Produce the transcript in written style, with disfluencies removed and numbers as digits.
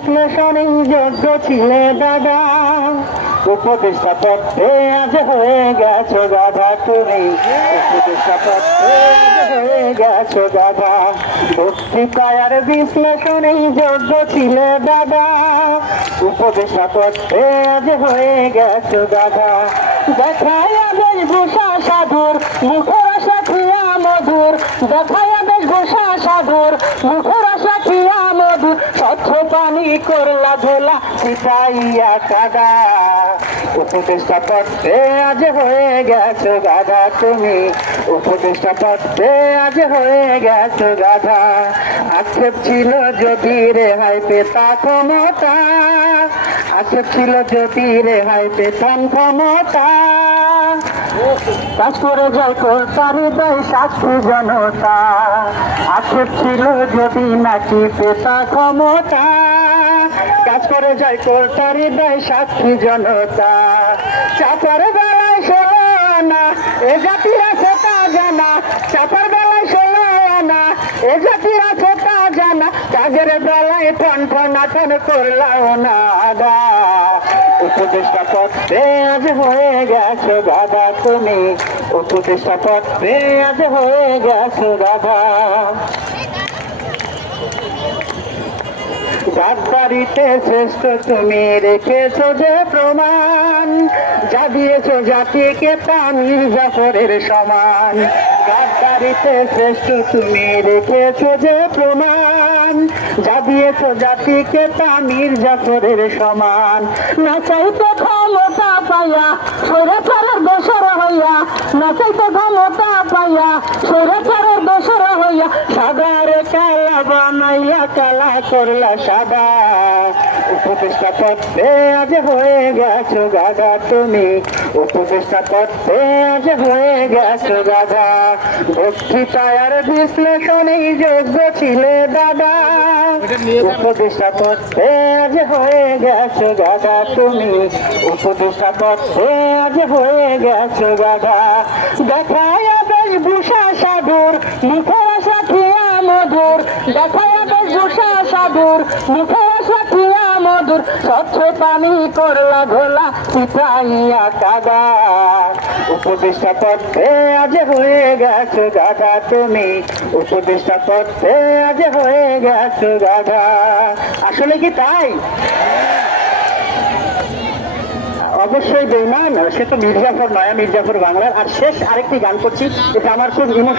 বিশ্লেষণী যোগ্য ছিলে দাদা, উপদেষ্টা পত্রে আজ হয়ে গেছো গাধা তুমি, উপদেষ্টা পত্রে আজ হয়ে গেছো গাধা। বক্তৃতায় আর বিশ্লেষণী যোগ্য ছিলে দাদা, উপদেষ্টা পত্রে আজ হয়ে গেছো গাধা। দেখায় বেশভূষা সাধুর মুখের আশা ক্রিয়া মধুর, দেখায় বেশভূষা সাধুর মুখের আশা ক্রিয়া মধুর, স্বচ্ছ পানি করলা ধোলা চিতাইয়া কাদা। উপদেষ্টা পত্রে আজ হয়ে গেছো গাধা তুমি, উপদেষ্টা পত্রে আজ হয়ে গেছো গাধা। আক্ষেপ ছিল যদি রেহাই পেতা ক্ষমতা, আক্ষেপ ছিল যদি রেহাই পেতাম ক্ষমতা, কাজ করে যাই কর্তার হৃদয় সাক্ষী জনতা। আক্ষেপ ছিল যদি নাকি পেতা ক্ষমতা, কাজ করে যাই কর্তার হৃদয় সাক্ষী জনতা। চাপার বেলায় ষোলো আনা এ জাতির আছে তা জানা, চাপার বেলায় ষোলো আনা এ জাতির আছে তা জানা, কাজের বেলায় ঠন ঠনাঠন করলাম না আদা। উপদেষ্টা পত্রে আজ হয়ে গেছো গাধা তুমি, উপদেষ্টা পত্রে আজ হয়ে গেছো গাধা। গাদ্দারিতে শ্রেষ্ঠ তুমি রেখেছো যে প্রমাণ, যা দিয়েছো জাতিকে তা মীর জাফরের সমান। গাদ্দারিতে শ্রেষ্ঠ তুমি রেখেছো যে প্রমাণ, যা দিয়েছো জাতিকে তা মীর জাফরের সমান। না চাইতে ক্ষমতা পাইয়া স্বৈরাচারের দোষর হইয়া, না চাইতে ক্ষমতা পাইয়া স্বৈরাচারের দোষর হইয়া, সাদারে কালা বানাইয়া কালা করলা সাদা। উপদেষ্টা পত্রে আজ হয়ে গেছো গাধা তুমি, উপদেষ্টা পত্রে আজ হয়ে গেছো গাধা। বক্তৃতায় আর বিশ্লেষণী যোগ্য ছিলে দাদা, উপদেষ্টা পত্রে আজ হয়ে গেছো গাধা তুমি, উপদেষ্টা পত্রে আজ হয়ে গেছো গাধা। দেখায় বেশভূষা সাধুর মুখের আশা ক্রিয়া মধুর, দেখায় বেশভূষা সাধুর মুখের আশা ক্রিয়া মধুর, স্বচ্ছ পানি করলা ঘোলা চিতাইয়া কাদা। উপদেষ্টা পত্রে আজ হয়ে গেছো গাধা তুমি, উপদেষ্টা পত্রে আজ হয়ে গেছো গাধা। আসলে কি তাই? অবশ্যই বেঈমান, সে তো মীর জাফর নয়া মীর জাফর বাংলার। আর শেষ আরেকটি গান করছি, এটা আমার খুব ইমোশনাল।